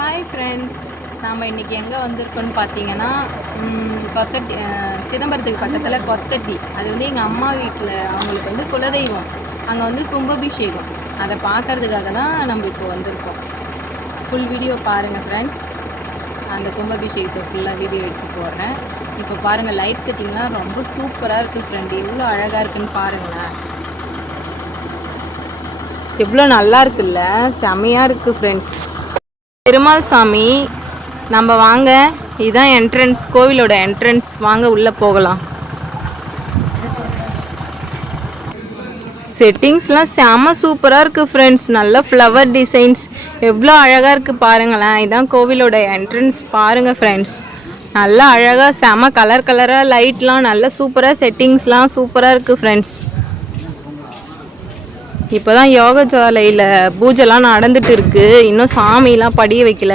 Hi friends, நாம் இன்றைக்கி எங்கே வந்திருக்கோன்னு பார்த்தீங்கன்னா கொத்தட்டி, சிதம்பரத்துக்கு பக்கத்தில் கொத்தட்டி. அது வந்து எங்கள் அம்மா வீட்டில் அவங்களுக்கு வந்து குலதெய்வம். அங்கே வந்து கும்பாபிஷேகம். அதை பார்க்குறதுக்காக தான் நம்ம இப்போ வந்திருக்கோம். ஃபுல் வீடியோ பாருங்கள் ஃப்ரெண்ட்ஸ். அந்த கும்பாபிஷேகத்தை ஃபுல்லாக வீடியோ எடுத்து போடுறேன். இப்போ பாருங்கள், லைட் செட்டிங்லாம் ரொம்ப சூப்பராக இருக்குது ஃப்ரெண்ட். எவ்வளோ அழகாக இருக்குதுன்னு பாருங்களேன். எவ்வளோ நல்லா இருக்குல்ல, செமையாக இருக்குது ஃப்ரெண்ட்ஸ். பெருமாள் சாமி. நம்ம வாங்க, இதுதான் என்ட்ரன்ஸ், கோவிலோட என்ட்ரன்ஸ். வாங்க உள்ளே போகலாம். செட்டிங்ஸ்லாம் செம சூப்பராக இருக்குது ஃப்ரெண்ட்ஸ். நல்ல ஃப்ளவர் டிசைன்ஸ் எவ்வளோ அழகாக இருக்குது பாருங்களேன். இதுதான் கோவிலோட என்ட்ரன்ஸ். பாருங்கள் ஃப்ரெண்ட்ஸ், நல்லா அழகாக செம கலர் கலராக லைட்லாம் நல்ல சூப்பராக, செட்டிங்ஸ்லாம் சூப்பராக இருக்குது ஃப்ரெண்ட்ஸ். இப்போ தான் யோக ஜாலையில் பூஜைலாம் நடந்துட்டு இருக்கு. இன்னும் சாமிலாம் படிய வைக்கல.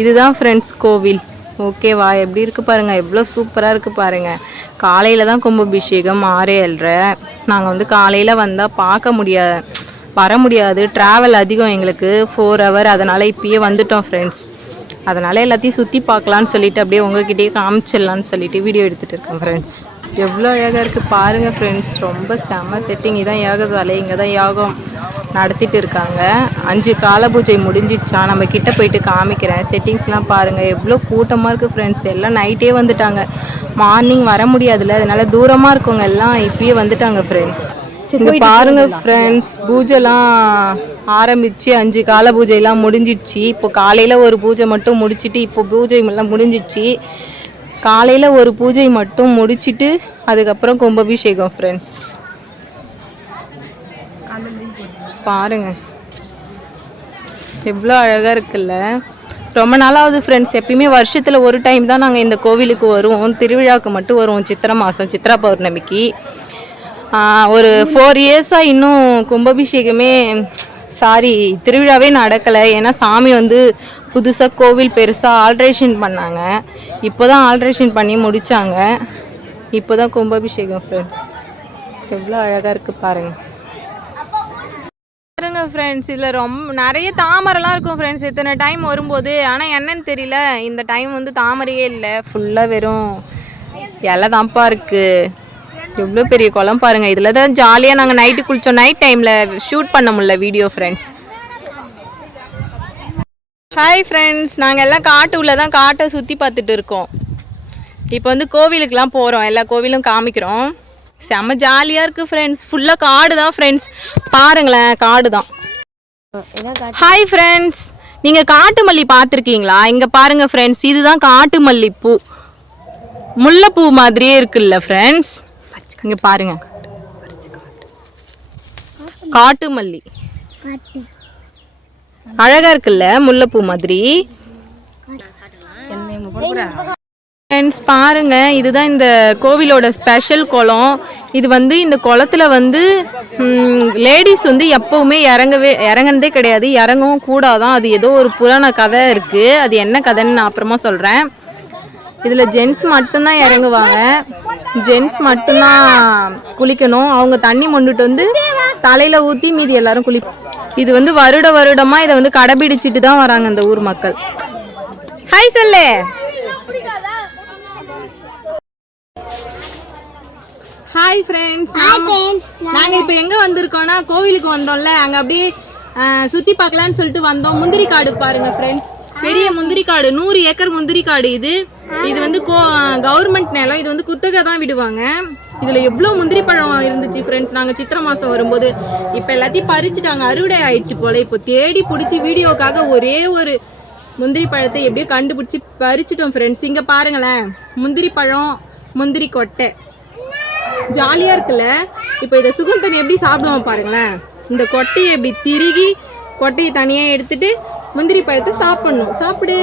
இதுதான் ஃப்ரெண்ட்ஸ் கோவில். ஓகேவா? எப்படி இருக்குது பாருங்கள், எவ்வளோ சூப்பராக இருக்குது பாருங்கள். காலையில் தான் கும்பாபிஷேகம், 6:30. நாங்கள் வந்து காலையில் வந்தால் வர முடியாது. ட்ராவல் அதிகம் எங்களுக்கு, 4 hour. அதனால் இப்பயே வந்துட்டோம் ஃப்ரெண்ட்ஸ். அதனால் எல்லாத்தையும் சுற்றி பார்க்கலான்னு சொல்லிவிட்டு அப்படியே உங்ககிட்டயே காமிச்சிடலான்னு சொல்லிட்டு வீடியோ எடுத்துகிட்டு இருக்கேன் ஃப்ரெண்ட்ஸ். எவ்வளோ அழகாக இருக்குது பாருங்கள் ஃப்ரெண்ட்ஸ். ரொம்ப செம்ம செட்டிங். இதான் யாகசாலை. இங்கே தான் யாகம் நடத்திட்டு இருக்காங்க. 5 கால பூஜை முடிஞ்சிச்சா. நம்ம கிட்ட போயிட்டு காமிக்கிறேன். செட்டிங்ஸ்லாம் பாருங்கள், எவ்வளோ கூட்டமாக இருக்குது ஃப்ரெண்ட்ஸ். எல்லாம் நைட்டே வந்துட்டாங்க. மார்னிங் வர முடியாதுல்ல, அதனால தூரமாக இருக்கவங்க எல்லாம் இப்பயே வந்துட்டாங்க ஃப்ரெண்ட்ஸ். இங்கே பாருங்கள் ஃப்ரெண்ட்ஸ், பூஜைலாம் ஆரம்பித்து 5 கால பூஜைலாம் முடிஞ்சிடுச்சு. இப்போ காலையில் ஒரு பூஜை மட்டும் முடிச்சுட்டு, இப்போ பூஜை எல்லாம் முடிஞ்சிடுச்சு. காலையில் ஒரு பூஜை மட்டும் முடிச்சுட்டு அதுக்கப்புறம் கும்பாபிஷேகம் ஃப்ரெண்ட்ஸ். பாருங்க எவ்வளோ அழகாக இருக்குல்ல. ரொம்ப நாளாவது ஃப்ரெண்ட்ஸ். எப்பயுமே வருஷத்தில் ஒரு டைம் தான் நாங்கள் இந்த கோவிலுக்கு வருவோம். திருவிழாவுக்கு மட்டும் வருவோம், சித்திரை மாதம், சித்ரா பௌர்ணமிக்கு. ஒரு 4 yearsஆக இன்னும் கும்பாபிஷேகமே திருவிழாவே நடக்கலை. ஏன்னா சாமி வந்து புதுசாக கோவில் பெருசாக ஆல்ட்ரேஷன் பண்ணாங்க. இப்போ தான் ஆல்ட்ரேஷன் பண்ணி முடித்தாங்க. இப்போ தான் கும்பாபிஷேகம் ஃப்ரெண்ட்ஸ். எவ்வளோ அழகாக இருக்குது பாருங்கள். பாருங்க ஃப்ரெண்ட்ஸ், இதில் ரொம்ப நிறைய தாமரைலாம் இருக்கும் ஃப்ரெண்ட்ஸ் இத்தனை டைம் வரும்போது. ஆனால் என்னன்னு தெரியல, இந்த டைம் வந்து தாமரையே இல்லை, ஃபுல்லாக வெறும் இலை தான்ப்பா இருக்குது. எவ்வளோ பெரிய குளம் பாருங்கள். இதில் தான் ஜாலியாக நாங்கள் நைட்டு குளித்தோம். நைட் டைமில் ஷூட் பண்ண முடியல வீடியோ ஃப்ரெண்ட்ஸ். ஹாய் ஃப்ரெண்ட்ஸ், நாங்கள் எல்லாம் காட்டுக்குள்ளே தான் காட்டை சுற்றி பார்த்துட்டு இருக்கோம். இப்போ வந்து கோவிலுக்கெலாம் போகிறோம். எல்லா கோவிலும் காமிக்கிறோம். செம்ம ஜாலியாக இருக்குது ஃப்ரெண்ட்ஸ். ஃபுல்லாக காடு தான் ஃப்ரெண்ட்ஸ். பாருங்களேன், காடு தான். ஹாய் ஃப்ரெண்ட்ஸ், நீங்கள் காட்டு மல்லி பார்த்துருக்கீங்களா? இங்கே பாருங்கள் ஃப்ரெண்ட்ஸ், இதுதான் காட்டு மல்லி பூ. முல்லைப்பூ மாதிரியே இருக்குல்ல ஃப்ரெண்ட்ஸ். இங்கே பாருங்க, காட்டு மல்லி அழகா இருக்குல்ல, முல்லைப்பூ மாதிரி. ஃப்ரெண்ட்ஸ் பாருங்க, இதுதான் இந்த கோவிலோட ஸ்பெஷல் குளம். இது வந்து இந்த குளத்துல வந்து லேடிஸ் வந்து எப்பவுமே இறங்குனதே கிடையாது, இறங்கவும் கூடாதான். அது ஏதோ ஒரு புராண கதை இருக்கு. அது என்ன கதைன்னு நான் அப்புறமா சொல்றேன். இதில் ஜென்ட்ஸ் மட்டும்தான் இறங்குவாங்க. ஜென்ட்ஸ் மட்டும்தான் குளிக்கணும். அவங்க தண்ணி மொண்டுட்டு வந்து தலையில் ஊற்றி மீதி எல்லாரும் குளிப்போம். இது வந்து வருடமாக இதை வந்து கடைபிடிச்சிட்டு தான் வராங்க இந்த ஊர் மக்கள். ஹாய் சொல்லு. ஹாய் ஃப்ரெண்ட்ஸ், நாங்கள் இப்போ எங்கே வந்திருக்கோம்னா கோவிலுக்கு வந்தோம்ல, அங்கே அப்படியே சுற்றி பார்க்கலான்னு சொல்லிட்டு வந்தோம். முந்திரி காடு பாருங்க ஃப்ரெண்ட்ஸ், பெரிய முந்திரி காடு, 100 ஏக்கர் முந்திரி காடு. இது வந்து கவர்மெண்ட் நிலம். இது வந்து குத்தகை தான் விடுவாங்க. இதில் எவ்வளோ முந்திரி பழம் இருந்துச்சு ஃப்ரெண்ட்ஸ். நாங்கள் சித்திரை மாதம் வரும்போது இப்போ எல்லாத்தையும் பறிச்சுட்டாங்க, அறுவடை ஆயிடுச்சு போல். இப்போ தேடி பிடிச்சி வீடியோக்காக ஒரே ஒரு முந்திரி பழத்தை எப்படியோ கண்டுபிடிச்சி பறிச்சிட்டோம் ஃப்ரெண்ட்ஸ். இங்கே பாருங்களேன், முந்திரி பழம், முந்திரி கொட்டை, ஜாலியாக இருக்குல்ல. இப்போ இதை சுகந்தனி எப்படி சாப்பிடுவோம் பாருங்களேன். இந்த கொட்டையை எப்படி திருகி கொட்டையை தனியாக எடுத்துட்டு முந்திரி பழத்தை சாப்பிடணும். சாப்பிடு.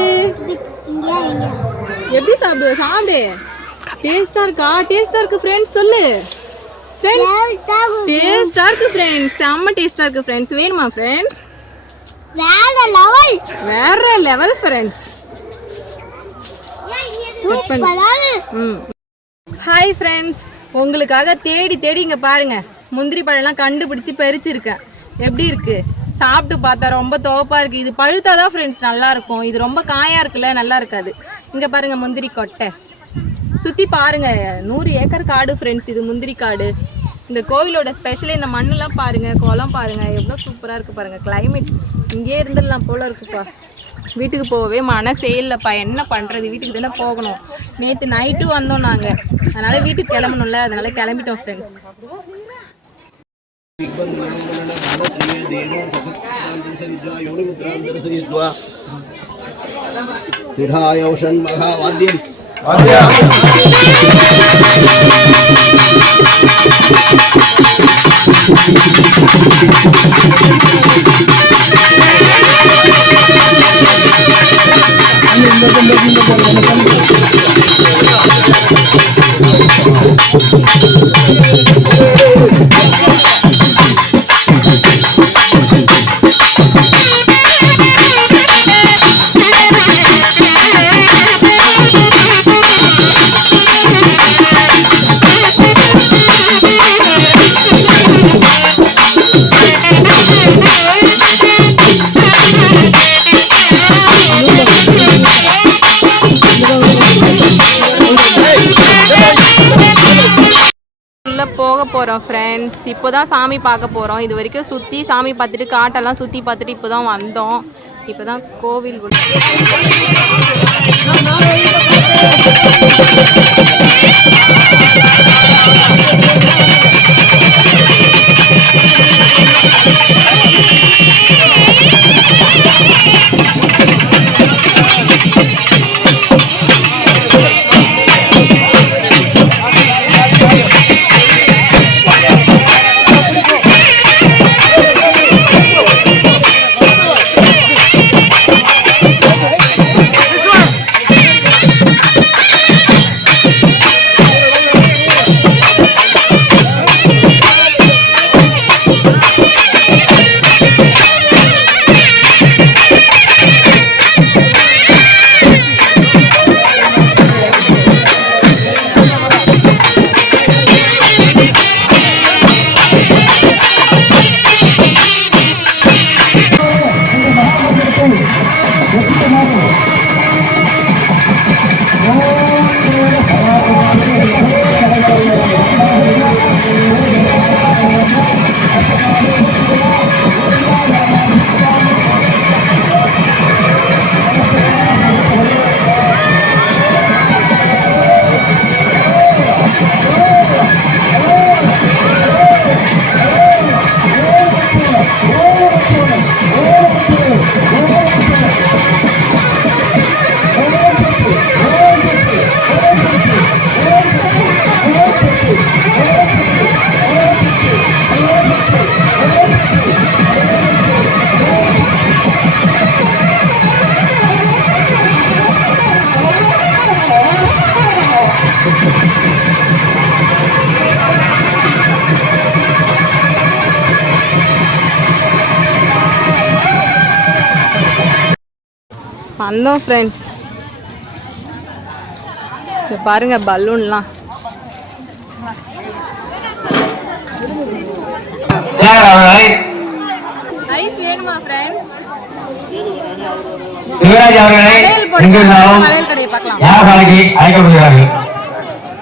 எப்படி சாப்பிடு? சாப்பிடு. டேஸ்டா இருக்கா? டேஸ்டா இருக்கு ஃப்ரெண்ட்ஸ். சொல்லு ஃப்ரெண்ட்ஸ், டேஸ்டா இருக்கு ஃப்ரெண்ட்ஸ். செம்ம டேஸ்டா இருக்கு ஃப்ரெண்ட்ஸ். வேணுமா ஃப்ரெண்ட்ஸ்? வேற லெவல் ஃப்ரெண்ட்ஸ். ஹாய் ஃப்ரெண்ட்ஸ், உங்களுக்காக தேடி இங்க பாருங்க முந்திரி பழம்லாம் கண்டுபிடிச்சி பறிச்சிருக்கேன். எப்படி இருக்கு? சாப்பிட்டு பார்த்தா ரொம்ப துவப்பா இருக்கு. இது பழுத்தாதான் ஃப்ரெண்ட்ஸ் நல்லா இருக்கும். இது ரொம்ப காயா இருக்குல்ல, நல்லா இருக்காது. இங்க பாருங்க முந்திரி கொட்டை சுத்தி பாருங்க. 100 ஏக்கர் காடு ஃப்ரெண்ட்ஸ், இது முந்திரி காடு. இந்த கோவிலோட ஸ்பெஷலே இந்த மண்ணெல்லாம் பாருங்க, குளம் பாருங்க, எவ்வளோ சூப்பராக இருக்கு பாருங்க. கிளைமேட் இங்கே இருந்துடலாம் போல இருக்குப்பா. வீட்டுக்கு போகவே மனசே இல்லைப்பா. என்ன பண்ணுறது, வீட்டுக்கு தானே போகணும். நேற்று நைட்டு வந்தோம் நாங்கள், அதனால வீட்டுக்கு கிளம்பணும்ல, அதனால கிளம்பிட்டோம் ஃப்ரெண்ட்ஸ். போக போகிறோம் ஃப்ரெண்ட்ஸ். இப்போ தான் சாமி பார்க்க போகிறோம். இது வரைக்கும் சுற்றி சாமி பார்த்துட்டு காட்டெல்லாம் சுற்றி பார்த்துட்டு இப்போ தான் வந்தோம். இப்போ தான் கோவில் வந்தோம் ஃப்ரெண்ட்ஸ். இங்க பாருங்க பலூன்லாம். ஐஸ் வேணுமா ஃப்ரெண்ட்ஸ்? சிவராஜ் அவர்களை மலையல் கடையை பார்க்கலாம். யாருக்கு அழைக்கப்படுகிறார்கள்.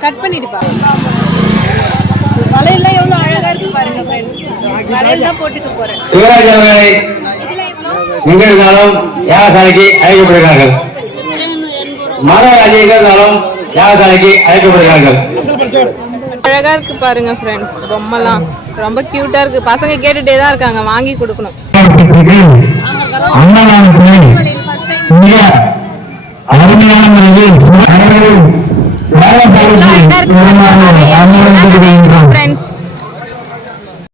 கட் பண்ணிடுப்பா. மலையெல்லாம் எவ்வளவு அழகா இருக்கு பாருங்க ஃப்ரெண்ட்ஸ். மலையல் தான் போட்டுக்க போறேன். சிவராஜ் அவர்களை எங்க இருந்தாலும் யாகசாலைக்கு அழைக்கப்படுகிறார்கள். மாணவராஜ் எங்க இருந்தாலும் யாகசாலைக்கு அழைக்கப்படுகிறார்கள். அழகா இருக்கு பாருங்க ஃப்ரெண்ட்ஸ். பொம்மைலாம் ரொம்ப கியூட்டா இருக்கு. பசங்க கேட்டுட்டே தான் இருக்காங்க, வாங்கி கொடுக்கணும். ஃப்ரெண்ட்ஸ்